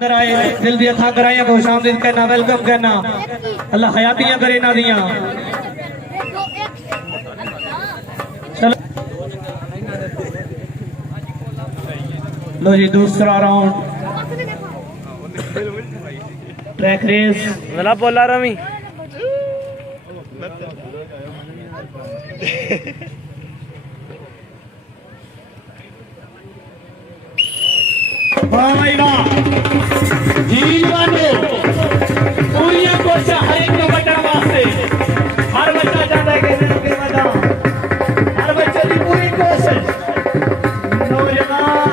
दिल दिया था कराइया को शामदीद करना वेलकम करना अल्लाह हयातियां करे ना दिया। चलो लो जी दूसरा राउंड ट्रैक रेस मेरा बोला रमी भाई वाह जी जवानों पूरी कोशिश हर एक को बटन वास्ते हर बच्चा चाहता है कि हर बच्चे की पूरी कोशिश नौजवान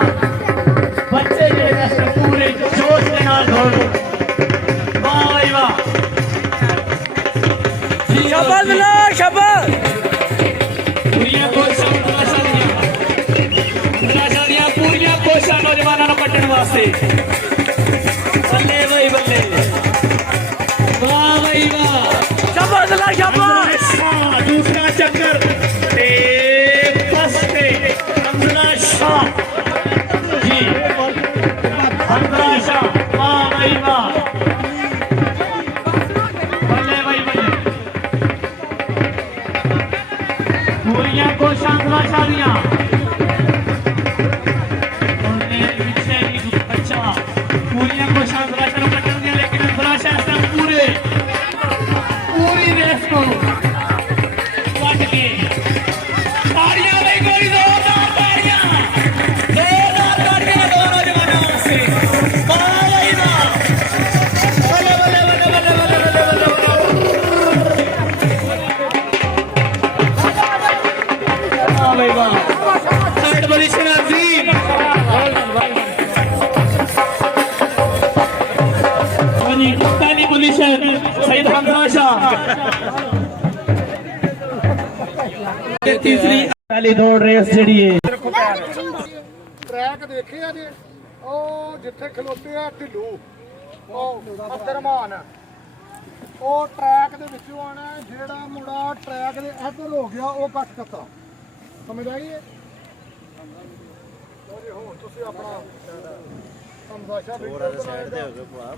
बच्चे जो पूरे जोश के नाल दौड़ वाह भाई वाह शाबाश लो शाबाश पूरी कोशिश पूरी कोशिश नौजवानों को बटन वास्ते बल्ले भाई बल्ले वाह भाई वाह शाबाश लो शाबाश दूसरा चक्कर फर्स्ट हमजा शाह जी हमजा शाह वाह भाई वाह बल्ले भाई बल्ले पूरियां को शांतला शादियां पूरियां को शांतला शुरू कर दिया लेकिन हमजा शाह पूरे पूरी रेस को काट के ताड़ियां भाई कोई जोरदार ताड़ियां दोनों जवानों से वाह भाई वाह बल्ले बल्ले बल्ले बल्ले बल्ले बल्ले वाह भाई वाह थर्ड पोजीशन अजीम पहली पोजीशन सईद हमजा शाह तीसरी पहली दौड़ रेस जी ट्रैक देखे जी जिथे खलोते आ ढिलू अब्दुरमान ट्रैक दे विचों आना जेड़ा मुंडा ट्रैक दे इधर हो गया वो कट कत्ता समझ आई है हो तुसी अपना समझाशा पूरा साइड दे हो गया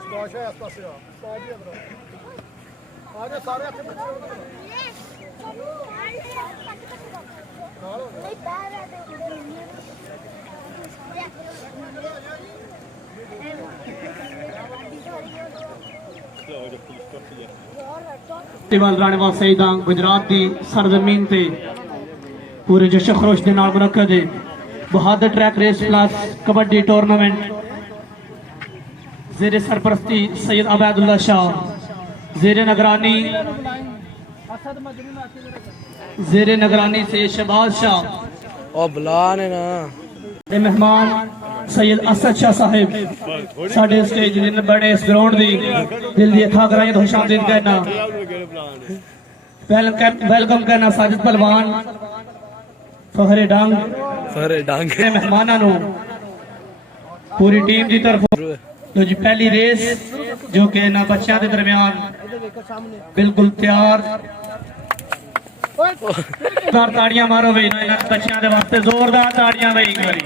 समझाशा इस पासे आ साजी अंदर आजे सारे अपने बच्चे राणेवाल सईदा गुजरात की सरजमीन से पूरे जश्न खरोश के नाल मुनक्कद है बहादुर track race plus kabaddi tournament जेरे सरपरस्ती सैयद अबैदुल्ला शाह जेरे नगरानी से शहबाज शाह ओ बुला ने ना ते मेहमान सैयद असद शाह साहिब साडे स्टेज जिन बड़े इस ग्राउंड दी दिल दी अथा कराई तो खुशामदीद कहना वेलकम करना साजिद पहलवान फखरे डांग मेहमानां नु पूरी टीम की तरफ तो जी पहली रेस जो कि ना बच्चों के दरमियान बिल्कुल तैयार ताड़ियां मारो भाई बच्चों के वास्ते जोरदार ताड़ियां भाई एक बारी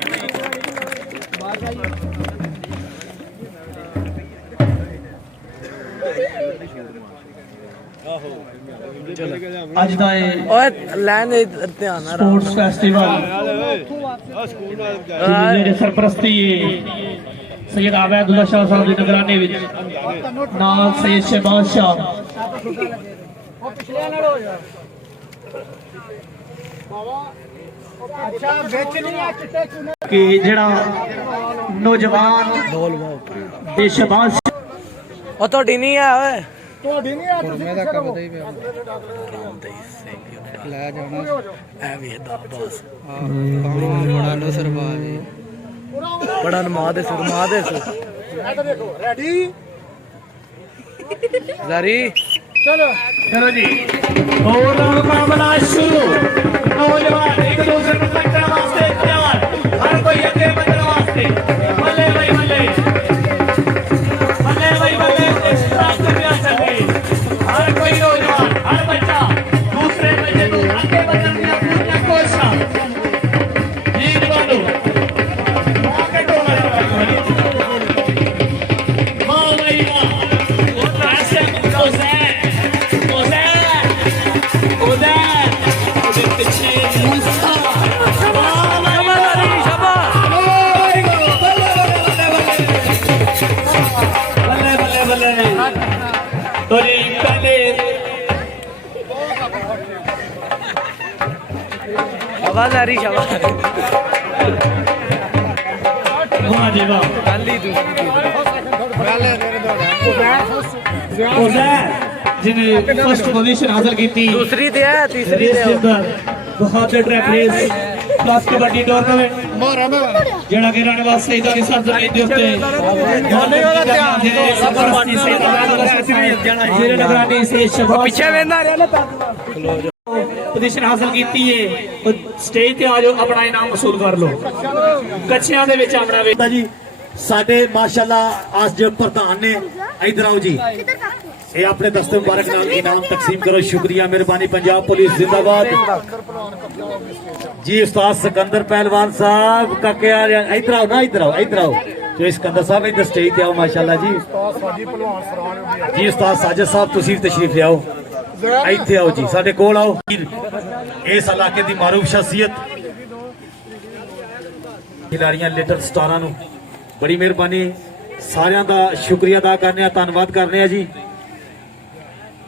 अज का स्पोर्ट्स फेस्टिवल सरपरस्ती सैयद अबैदुल्ला शाह साहब की निगरानी विच नाल सैयद शहबाज शाह कि जेड़ा नौजवान शहबाज ओ थोड़ी नहीं है ओए ਤੁਹਾਡੀ ਨਹੀਂ ਆ मैं दा कब दई पे ले जाना ए भी दा बस हां बड़ा लो सरबाज बड़ा मां दे सुर ਇਹ ਤਾਂ ਦੇਖੋ ਰੈਡੀ जारी चलो जी और मुकाबला शुरू नौजवान एक दूसरे को टक्कर वास्ते तैयार हर कोई अगे बढ़ने वास्ते बल्ले भाई बल्ले इस तरह से भी आ सके हर कोई नौजवान हर बच्चा दूसरे बच्चे को आगे बढ़ने की पूरी कोशिश जी जवानों आगे टोला शाबाश यारी शाबाश वाह जी वाह पहली दूसरी उज़ैर जिन्हें फर्स्ट पोजीशन हासिल की थी दूसरी ते है तीसरी रेस ते के अंदर बहुत track race plus kabaddi tournament जेड़ा कि रहने वास्ते इधर की सरजमीन दे उत्ते जेरे निगरानी से शबाश पीछे वेंदा रहा पोजीशन हासिल की है तो स्टेज ते आ जाओ अपना इनाम वसूल कर लो कच्छियां दे विच अपना वे जी साडे माशाल्लाह आज जो प्रधान ने इधर आओ जी ये अपने दस्ते मुबारक नाल इनाम तकसीम करो शुक्रिया मेहरबानी पंजाब पुलिस जिंदाबाद जी उस्ताद सिकंदर पहलवान साहब का क्या इधर आओ ना इधर आओ जो सिकंदर साहब इधर स्टेज ते आओ माशाल्लाह जी जी उस्ताद साजिद साहब तुसीं भी तशरीफ ले आओ ਇੱਥੇ आओ जी साडे कोल आओ इस इलाके दी मारूफ शख्सियत खिलाड़ियां लिटिल स्टारां नूं बड़ी मेहरबानी सारियां दा शुक्रिया अदा करने धन्नवाद करने जी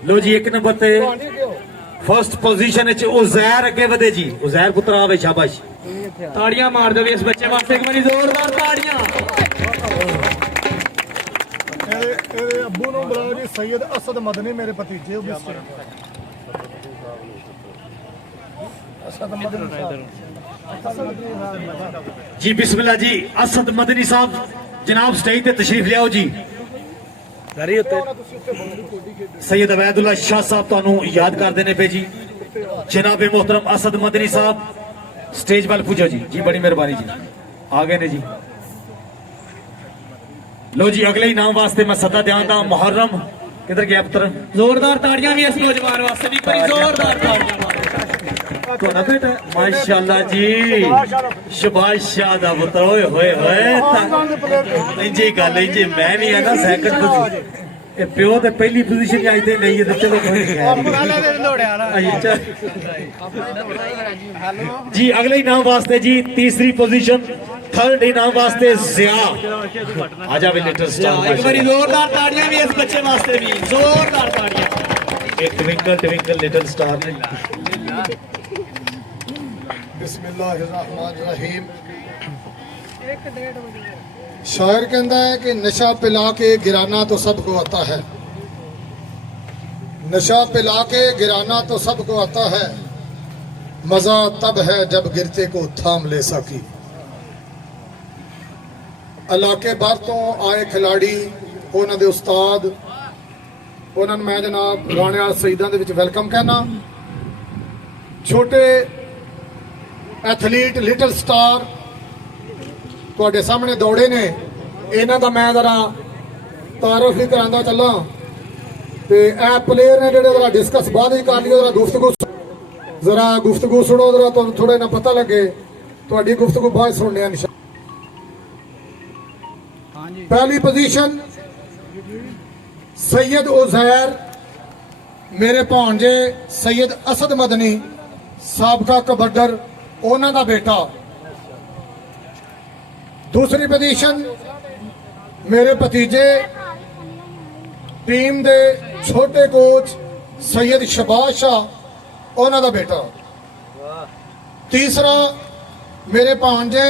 लो जी एक नंबर ते फर्स्ट पोजीशन विच उज़ैर अगे वधे जी उज़ैर पुत्र आवे शाबाश ताड़ियां मार दो इस बच्चे वास्ते एक बारी जोरदार ताड़ियां अब्बू नु बुलाओ जी सैयद असद मदनी मेरे भतीजे असद मदनी जी बिस्मिल्लाह जी असद मदनी साहब जनाब स्टेज ते तशरीफ ले आओ जी यारी उत्ते सैयद अवैदुल्ला शाह साहब ਤੁਹਾਨੂੰ याद कर देने पे जी जनाब मोहतरम असद मदनी साहब स्टेज वाल पूछो जी जी बड़ी मेहरबानी जी आ गए ने जी लो जी अगले इनाम वास्ते मैं सदा ध्यान मुहर्रम किधर गया पुत्र जोरदार ताड़ियां भी इस नौजवान वास्ते भी बड़ी जोरदार ताड़ियां मारो तो ना बेटा माशाल्लाह जी शबाश शाह दा पुत्र ओए होए होए इंजी गल इंजी मैं भी है ना सेकंड पोजीशन ए प्यो ते पहली पोजीशन आई ते नहीं है तो चलो कोई जी अगले इनाम वास्ते जी तीसरी पोजीशन थर्ड इनाम वास्ते जिया आजा भी लिटिल स्टार एक बारी जोरदार ताड़ियां भी इस बच्चे वास्ते भी जोरदार ताड़ियां एक ट्विंकल ट्विंकल लिटिल स्टार ने बिस्मिल्लाहिर्रहमानिर्रहीम शायर कहता है कि नशा पिला के गिराना तो सबको आता है नशा पिला के गिराना तो सबको आता है मजा तब है जब गिरते को थाम ले सकी इलाके बाहर तो आए खिलाड़ी उन्होंने दे उस्ताद उन्होंने मैं जनाब राणे वाले शहीदां दे विच वेलकम कहना छोटे एथलीट लिटिल स्टार ਤੁਹਾਡੇ ਸਾਹਮਣੇ ਦੌੜੇ ਨੇ ਇਹਨਾਂ ਦਾ ਮੈਂ ਜ਼ਰਾ ਤਾਰਫ ਵੀ ਕਰਾਂਦਾ ਚੱਲਾਂ ਤੇ ਇਹ ਪਲੇਅਰ ਨੇ ਜਿਹੜੇ ਜ਼ਰਾ ਡਿਸਕਸ ਬਾਅਦ ਹੀ ਕਰ ਲਿਓ ਜ਼ਰਾ ਗੁਫ਼ਤਗੂ ਸੁਣੋ ਜ਼ਰਾ ਤੁਹਾਨੂੰ ਥੋੜਾ ਨਾ ਪਤਾ ਲੱਗੇ ਤੁਹਾਡੀ ਗੁਫ਼ਤਗੂ ਬਾਅਦ ਸੁਣਨੇ ਆ ਨਿਸ਼ਾ ਹਾਂਜੀ ਪਹਿਲੀ ਪੋਜੀਸ਼ਨ सैयद उज़ैर मेरे भांजे सैयद असद मदनी साबका कबड्डर उन्हां दा बेटा दूसरी पोजीशन मेरे भतीजे टीम दे छोटे कोच सैयद शबाश शाह उन्हां दा बेटा तीसरा मेरे भांजे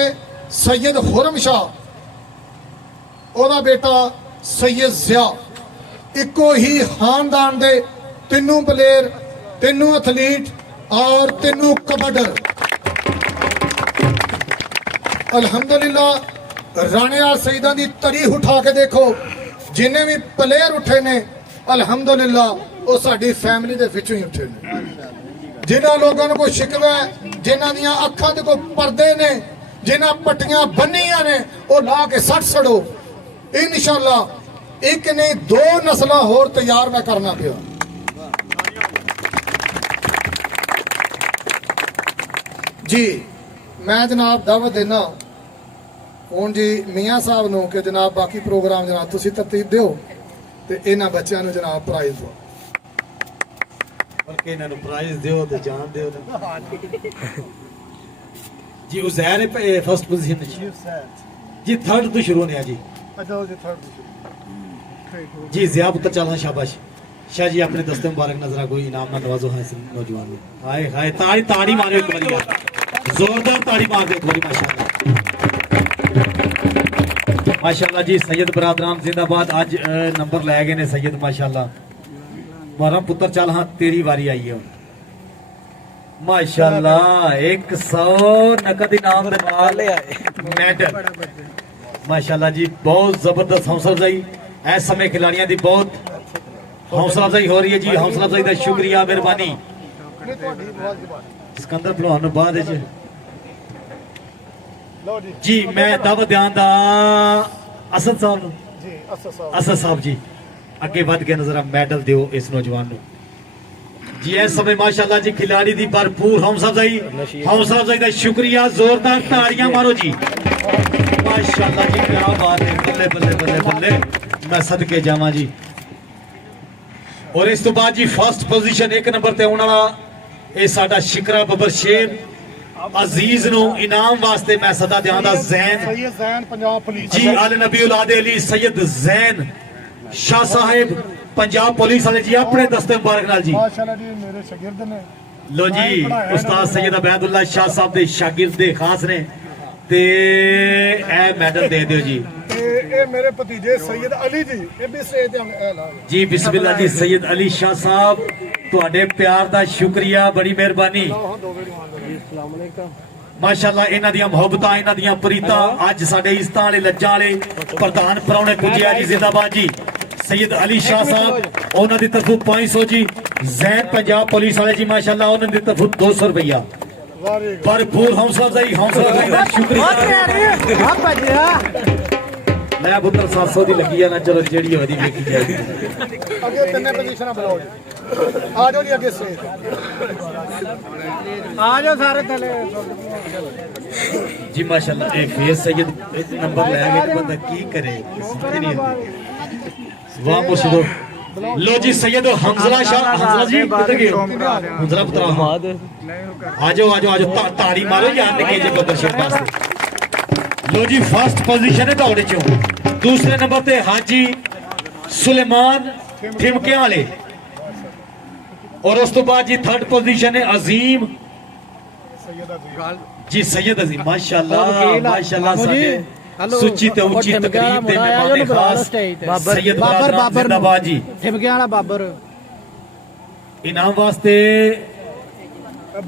सैयद खुरम शाह ओदा बेटा सैयद जिया इको ही खानदान दे तीनों प्लेयर तीनों एथलीट और तीनों कबड्डर अल्हम्दुलिल्लाह राणे वाले शहीदां दी तारीख उठा के देखो जिन्हें भी प्लेयर उठे ने अल्हम्दुलिल्लाह वो साडी फैमिली दे विचों ही उठे ने जिन्हां लोगों को शिकवा जिन्हां दियां अखां ते कोई पर्दे ने जिन्हां पट्टियां बन्नियां ने वो ला के सट सड़ो इंशाअल्लाह एक नहीं दो नस्ल होर तैयार मैं करना पिया जी मैं जनाब दावत देना हूँ जी मियाँ साहब नूं कि जनाब बाकी प्रोग्राम जनाब तुसी तरतीब दिओ ते इन्हां बच्चों नूं जनाब प्राइज दो बल्कि इन्हां नूं प्राइज दिओ ते जान दिओ जी उज़ैर फर्स्ट पोजीशन जी थर्ड तो शुरू होने जी जी जिया पुत्र चलना शाबाश शाह जी अपने दस्ते मुबारक नजरा कोई इनाम ना नवाजो है नौजवान में हाय हाय ताड़ी ताड़ी मारो एक बार जोरदार ताड़ी मार दे एक बारी माशाल्लाह माशाल्लाह जी सैयद बरादरान जिंदाबाद आज नंबर लै गए ने सैयद माशाल्लाह मारा पुत्र चल हाँ तेरी वारी आई है माशाल्लाह 100 नकद इनाम दे नाल मेडल माशाल्लाह जी बहुत जबरदस्त हौसला अफजाई इस समय खिलाड़ियों की बहुत हौसला अफजाई हो रही है जी हौसला अफजाई का शुक्रिया मेहरबानी ਨਹੀਂ ਤੁਹਾਡੀ ਬਹੁਤ ਜ਼ਬਾਨ सिकंदर भलवान बाद ਲਓ ਜੀ जी मैं दावत ध्यान दा असद साहब ਜੀ ਅਸਰ ਸਾਹਿਬ असद साहब जी अगे बढ़ के नजर मैडल दियो इस नौजवान ਨੂੰ जी इस समय माशाल्लाह जी खिलाड़ी दी भरपूर हौसला अफजाई का शुक्रिया जोरदार ताड़ियां मारो जी माशाल्लाह जी क्या बात है बल्ले बल्ले बल्ले बल्ले मैं सदके जावां जी और इस तो बाद जी फर्स्ट पोजीशन एक नंबर ते आने वाला ਇਹ ਸਾਡਾ ਸ਼ਿਕਰਾ ਬੱਬਰ ਸ਼ੇਰ ਅਜ਼ੀਜ਼ ਨੂੰ ਇਨਾਮ ਵਾਸਤੇ ਮੈਂ ਸਦਾ ਦਿਆਂਦਾ ਜ਼ੈਨ ਸੈਯਦ ਜ਼ੈਨ ਪੰਜਾਬ ਪੁਲਿਸ ਜੀ ਅਲ ਨਬੀ ਔਲਾਦ ਅਲੀ ਸੈਯਦ ਜ਼ੈਨ ਸ਼ਾਹ ਸਾਹਿਬ ਪੰਜਾਬ ਪੁਲਿਸ ਵਾਲੇ ਜੀ ਆਪਣੇ ਦਸਤੇ ਮੁਬਾਰਕ ਨਾਲ ਜੀ ਮਾਸ਼ਾਅੱਲਾ ਜੀ ਮੇਰੇ ਸ਼ਾਗਿਰਦ ਨੇ ਲੋ ਜੀ ਉਸਤਾਦ ਸੈਯਦ ਅਬੈਦੁੱਲਾ ਸ਼ਾਹ ਸਾਹਿਬ ਦੇ ਸ਼ਾਗਿਰਦ ਦੇ ਖਾਸ ਨੇ ਤੇ ਇਹ ਮੈਡਲ ਦੇ ਦਿਓ ਜੀ ਤੇ ਇਹ ਮੇਰੇ ਭਤੀਜੇ ਸੈਯਦ ਅਲੀ ਜੀ ਇਹ ਵੀ ਸਟੇਜ ਤੇ ਆਉਣਾ ਜੀ ਬਿਸਮਿਲ੍ਲਾ ਜੀ ਸੈਯਦ ਅਲੀ ਸ਼ਾਹ ਸਾਹਿਬ ਤੁਹਾਡੇ ਪਿਆਰ ਦਾ ਸ਼ੁਕਰੀਆ ਬੜੀ ਮਿਹਰਬਾਨੀ ਮਾਸ਼ਾਅੱਲਾ ਇਹਨਾਂ ਦੀਆਂ ਮੁਹੱਬਤਾਂ ਇਹਨਾਂ ਦੀਆਂ ਪ੍ਰੀਤਾਂ ਅੱਜ ਸਾਡੇ ਇਸਤਾਂ ਵਾਲੇ ਲੱਜਾਂ ਵਾਲੇ ਪ੍ਰਧਾਨ ਪਰੌਣੇ ਪੁੱਜਿਆ ਜੀ ਜ਼ਿੰਦਾਬਾਦ ਜੀ ਸੈਯਦ ਅਲੀ ਸ਼ਾਹ ਸਾਹਿਬ ਉਹਨਾਂ ਦੀ ਤਰਫੋਂ 500 ਜੀ ਜ਼ੈਨ ਪੰਜਾਬ ਪੁਲਿਸ ਵਾਲੇ ਜੀ ਮਾਸ਼ਾਅੱਲਾ ਉਹਨਾਂ ਦੀ ਤਰਫੋਂ 200 ਰੁਪਇਆ ਭਰਪੂਰ ਹੌਸਲਾ ਅਫਜ਼ਾਈ ਦਾ ਸ਼ੁਕਰੀਆ ਮੈਂ ਪੁੱਤਰ 700 ਦੀ ਲੱਗੀ ਆ ਨਾ ਚਲੋ ਜਿਹੜੀ ਉਹਦੀ ਵੇਖੀ ਜਾਏਗੀ ਅੱਗੇ ਤਿੰਨੇ ਪੋਜੀਸ਼ਨਾਂ ਬੁਲਾਓ ਜੀ ਆ ਜਾਓ ਜੀ ਅੱਗੇ ਸਟੇਜ ਆ ਜਾਓ ਸਾਰੇ ਥੱਲੇ जी माशाल्लाह एक फेस सैयद नंबर ले गए तो बंदा की करे समझ नहीं आती वाह मुर्शिदो लो जी सैयद हंसला शाह हंसला जी किधर गए हो हंसला पुत्रा आ जाओ ताड़ी मारो यार निके जे बदर शेर वास्ते लो जी फर्स्ट पोजीशन है दौड़े चो दूसरे नंबर ते हाजी सुलेमान ठिमके वाले और उस तो बाद जी थर्ड पोजीशन है अजीम जी सैयद अजीम माशाल्लाह माशाल्लाह साडे सुची ते ऊंची तकरीब दे मेहमान खास सैयद बाबर जिंदाबाद जी ਠਿਮਕਿਆਂ ਵਾਲਾ ਬਾਬਰ इनाम वास्ते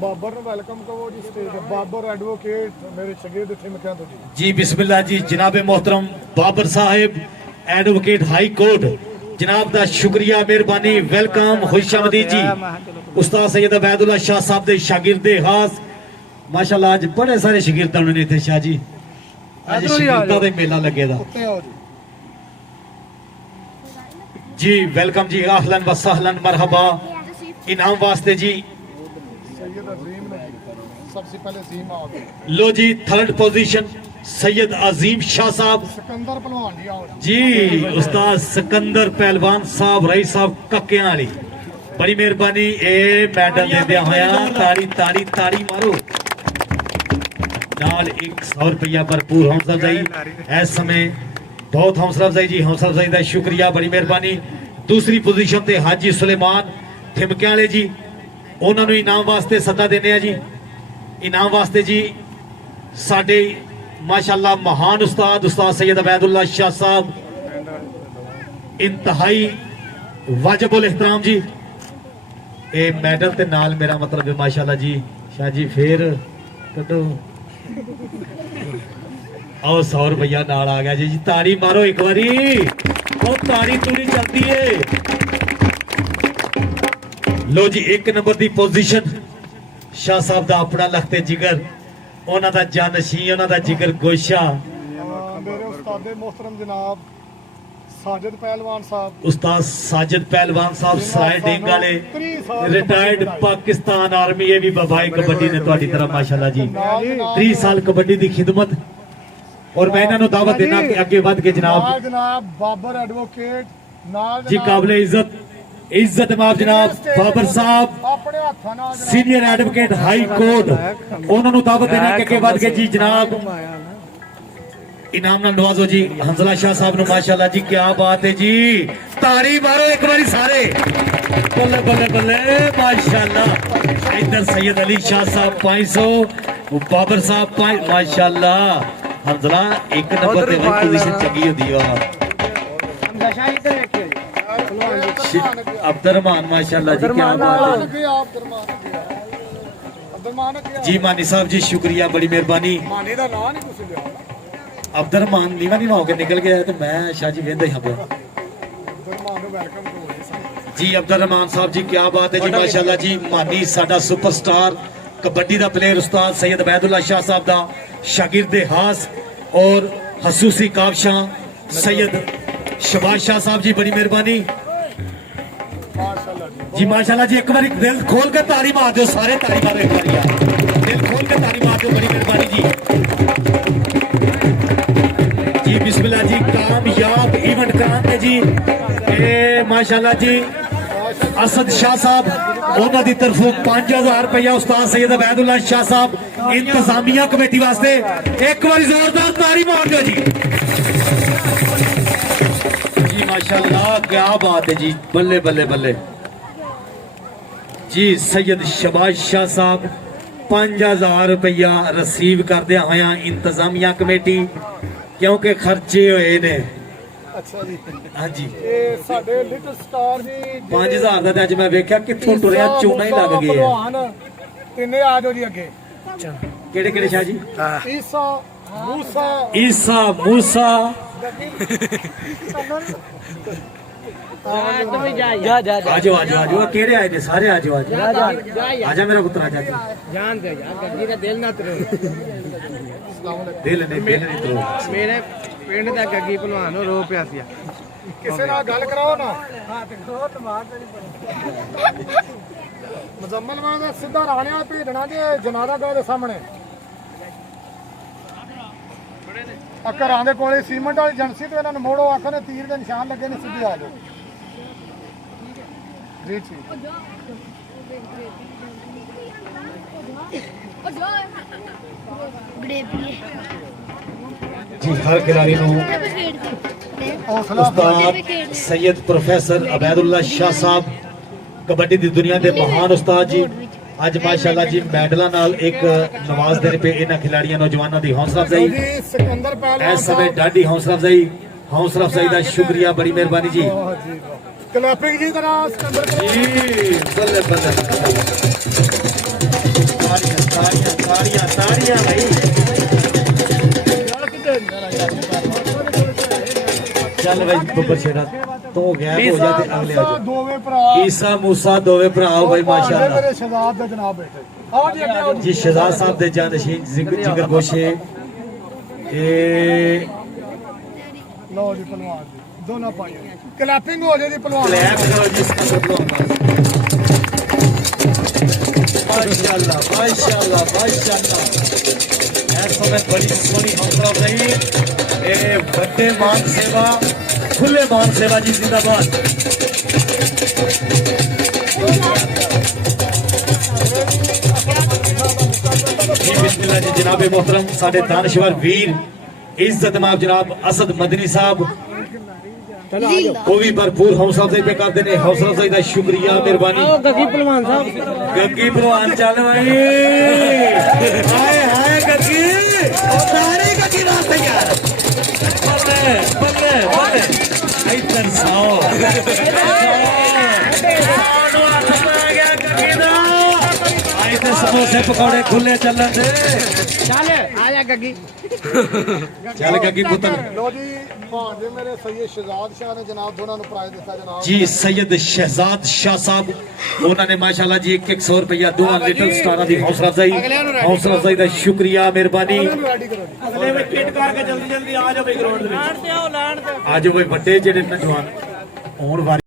ਬਾਬਰ ਨੂੰ ਵੈਲਕਮ ਕਰੋ ਜੀ ਸਟੇਜ ਤੇ ਬਾਬਰ ਐਡਵੋਕੇਟ ਮੇਰੇ ਸ਼ਾਗਿਰਦ ਠਿਮਕਿਆਂ ਤੋਂ ਜੀ जी बिस्मिल्लाह जी जनाब मोहतरम बाबर साहिब एडवोकेट हाई कोर्ट जनाब दा शुक्रिया मेहरबानी वेलकम खुशामदीद जी उस्ताद सैयद अबैदुल्ला शाह साहब दे शागिर्द खास माशाल्लाह आज बड़े सारे शागिर्द ने इत्थे शाह जी आज शागिर्दां दा मेला लगे दा ਉੱਤੇ ਆਓ जी वेलकम जी अहलन व सहलन मरहबा इनाम वास्ते जी सैयद अजीम ने सबसे पहले अजीम आओ लो जी थर्ड पोजीशन सैयद अजीम शाह साहब सिकंदर पहलवान जी आओ जी उस्ताद सिकंदर पहलवान साहब रईस साहब कक्कियां वाली बड़ी मेहरबानी ए मेडल देंदे होया ताड़ी ताड़ी ताड़ी मारो नाल 100 रुपया भरपूर हौसला अफजाई इस समय बहुत हौसला अफजाई जी हौसला अफजाई का शुक्रिया बड़ी मेहरबानी दूसरी पोजीशन ते हाजी सुलेमान ठिमकियां वाले जी उन्होंने इनाम वास्ते सदा देने जी इनाम वास्ते जी साडे माशाल्लाह महान उस्ताद सैयद अबैदुल्ला शाह साहब इंतहाई वाजिबुल एहतराम जी ए मेडल ते नाल मेरा मतलब है माशाल्लाह जी शाह जी फिर कटो आओ 100 रुपया नाल आ गया जी ताड़ी मारो एक बारी और ताड़ी तूड़ी चलती है लो जी एक नंबर दी पोजीशन शाह साहब दा अपना लखते जिगर ਉਹਨਾਂ ਦਾ ਜਾਨਸ਼ੀਨ ਉਹਨਾਂ ਦਾ ਜਿਗਰ ਗੋਸ਼ਾ मेरे उस्ताद मोहतरम जनाब साजिद पहलवान साहब ਉਸਤਾਦ ਸਾਜਿਦ ਪਹਿਲਵਾਨ ਸਾਹਿਬ ਸਰਾਏ ਡੇਂਗ ਵਾਲੇ ਰਿਟਾਇਰਡ ਪਾਕਿਸਤਾਨ ਆਰਮੀ ਇਹ ਵੀ ਬਬਾਈ ਕਬੱਡੀ ਨੇ ਤੁਹਾਡੀ ਤਰ੍ਹਾਂ ਮਾਸ਼ਾਅੱਲਾ ਜੀ 30 ਸਾਲ ਕਬੱਡੀ ਦੀ ਖਿਦਮਤ ਔਰ ਮੈਂ ਇਹਨਾਂ ਨੂੰ ਦਾਵਤ ਦੇਣਾ ਕਿ ਅੱਗੇ ਵੱਧ ਕੇ ਜਨਾਬ ਨਾਲ ਜਨਾਬ ਬਾਬਰ ਐਡਵੋਕੇਟ ਨਾਲ ਜੀ ਕਾਬਲੇ इज्जत माफ जनाब बाबर साहब ਆਪਣੇ ਹੱਥਾਂ ਨਾਲ सीनियर एडवोकेट हाई कोर्ट उन्होंने दावत देना कि अगे बढ़ के जी जनाब इनाम ना नवाजो जी हंसला शाह साहब ने माशाल्लाह जी क्या बात है जी ताड़ी मारो एक बारी सारे बल्ले बल्ले बल्ले माशाल्लाह इधर सैयद अली शाह साहब 500 ਉਹ ਬਾਬਰ ਸਾਹਿਬ ਮਾਸ਼ਾਅੱਲਾ ਹਮਜ਼ਲਾ ਇੱਕ ਨੰਬਰ ਤੇ ਵਾਈ ਪੋਜੀਸ਼ਨ ਚੰਗੀ ਹੁੰਦੀ ਵਾ ਅਬਦੁਰਰਹਿਮਾਨ ਮਾਸ਼ਾਅੱਲਾ ਜੀ ਕੀ ਬਾਤ ਹੈ जी मानी साहब जी शुक्रिया बड़ी मेहरबानी ਮਾਨੇ ਦਾ ਨਾਂ ਨਹੀਂ ਕੁਛ ਲਿਆ अब्दुररहमान नीवा नीवा होकर निकल गया है तो मैं शाह जी वेंदा यहाँ पे ਗੁਰਮਾਨ ਨੂੰ ਵੈਲਕਮ ਕਰੋ जी अब्दुररहमान साहब जी क्या बात है जी माशाल्लाह जी मानी साडा सुपरस्टार कबड्डी दा प्लेयर उस्ताद सैयद अबैदुल्ला शाह साहब दा शागिर्द खास और हसूसी काबशां सैयद शबाज शाह साहब जी बड़ी मेहरबानी ਮਾਸ਼ਾਅੱਲਾ ਜੀ जी माशाल्लाह जी एक बार दिल खोल कर ताली मार दो सारे ताली मारो एक बार यार दिल खोल कर ताली मार दो बड़ी मेहरबानी जी जी बिस्मिल्लाह जी कामयाब इवेंट कराते जी ए माशाल्लाह जी असद शाह साहब उन्होंने दी तरफों 5000 रुपया उस्ताद सैयद अबैदुल्ला शाह साहब इंतजामिया कमेटी वास्ते एक बार जोरदार ताली मार दो जी जी माशाल्लाह क्या बात है जी बल्ले बल्ले बल्ले जी सैयद शबाज शाह साहब 5000 रुपया रिसीव करदे होया इंतजामिया कमेटी क्योंकि खर्चे होए ने ਅੱਛਾ ਜੀ हाँ जी ਇਹ ਸਾਡੇ ਲਿਟਲ ਸਟਾਰ ਜੀ 5000 ਦਾ ਤੇ ਅੱਜ ਮੈਂ ਵੇਖਿਆ ਕਿੱਥੋਂ ਟੁਰਿਆ ਚੋਣਾ ਹੀ ਲੱਗ ਗਏ ਆ ਭਲਵਾਨ ਤਿੰਨੇ ਆ ਜਾਓ ਜੀ ਅੱਗੇ ਕਿਹੜੇ ਕਿਹੜੇ ਸ਼ਾਹ ਜੀ ਈਸਾ ਮੂਸਾ ਈਸਾ ਮੂਸਾ ਜਾ ਜਾ आजो आजो आजो केड़े आए ने सारे आजो आजो आजा मेरा पुत्र आजा ਜਾਨ ਦੇ ਯਾਰ ਗੱਡੀ ਦਾ ਦਿਲ ਨਾ ਤਰੇ दिल नहीं तो ਮੇਰੇ ਪਿੰਡ ਦਾ ਗੱਗੀ ਭਲਵਾਨ ਨੂੰ ਰੋ ਪਿਆ ਸੀ ਕਿਸੇ ਨਾਲ ਗੱਲ ਕਰਾਓ ਨਾ ਮੁਜ਼ੰਮਲ ਵਾਲਾ ਦਾ ਸਿੱਧਾ ਰਾਣਿਆ ਭੇਜਣਾ ਜੇ ਜਨਾਰਾ ਗਾਹ ਦੇ ਸਾਹਮਣੇ ਘਰਾਂ ਦੇ ਕੋਲੇ ਸੀਮੈਂਟ ਵਾਲੀ ਏਜੰਸੀ ਤੇ ਇਹਨਾਂ ਨੂੰ ਮੋੜੋ ਆਖੋ ਨੇ ਤੀਰ ਦੇ ਨਿਸ਼ਾਨ ਲੱਗੇ ਨੇ ਸਿੱਧੇ ਆ ਜਾਓ ਜੀ ਠੀਕ जी हर खिलाड़ी नु उस्ताद सैयद प्रोफेसर अबैदुल्ला शाह साहब कबड्डी दी दुनिया दे महान उस्ताद जी आज माशाल्लाह जी मेडलों नाल एक नवाज देने पे इन्हां खिलाड़ियां नौजवानों दी हौसला अफजाई जी सिकंदर पहलवान इस समय डाडी हौसला अफजाई दा शुक्रिया बड़ी मेहरबानी जी क्लैपिंग जी तरह सिकंदर जी बल्ले बल्ले ताड़ियां ताड़ियां ताड़ियां भाई चल भाई बब्बर शेरा तो गया हो जाते अगले आ जाओ ਦੋਵੇਂ ਭਰਾ ईसा मूसा दोवे भरा भाई माशाल्लाह ਮੇਰੇ ਸ਼ਹਜ਼ਾਦ ਦੇ ਜਨਾਬ ਬੈਠੇ ਆਓ ਜੀ ਅੱਗੇ ਆਓ ਜੀ जी शहजाद साहब दे जानशीन जिगर गोशे ए ਲਓ ਜੀ ਪਹਿਲਵਾਨ ਜੀ ਦੋਨਾਂ ਪਾਈਆਂ ਕਲੈਪਿੰਗ ਹੋ ਜੇ ਜੀ ਪਹਿਲਵਾਨ क्लैप करो जी माशाल्लाह माशाल्लाह माशाल्लाह इस समय बड़ी सोनी हौसला अफजाई ए बड़े मान सेवा खुले मान सेवा जी जिंदाबाद जी बिस्मिल्लाह जी जनाब मोहतरम साडे दानश्वर वीर इज्जत माफ जनाब असद मदनी साहब वो भी भरपूर हौसला अफजाई पे करते हैं हौसला अफजाई का शुक्रिया मेहरबानी ਗੱਗੀ ਭਲਵਾਨ ਸਾਹਿਬ गग्गी भलवान चल भाई हाय हाय गग्गी सारी गग्गी वास्ते यार बल्ले बल्ले बल्ले इधर साओ समोसे पकौड़े खुले चलन दे ਚੱਲ ਆ ਜਾ ਗੱਗੀ चल गग्गी पुत्र ਲਓ ਜੀ ਭਾਂजे ਮੇਰੇ ਸੈयद ਸ਼ਹਜ਼ਾਦ ਸ਼ਾਹ ਨੇ ਜਨਾਬ ਦੋਨਾਂ ਨੂੰ ਪ੍ਰਾਈਜ਼ ਦਿੱਤਾ ਜਨਾਬ जी सैयद शहजाद शाह साहब उन्होंने माशाल्लाह जी 100 रुपया दो लिटिल स्टार दी हौसला अफजाई का शुक्रिया मेहरबानी ਰੈਡੀ ਕਰੋ ਜੀ अगले में किट करके जल्दी जल्दी आ जाओ ग्राउंड ਲਾਣ ਤੇ ਆਓ ਲਾਣ ਤੇ आज वो बड़े जेडे नौजवान होने वाले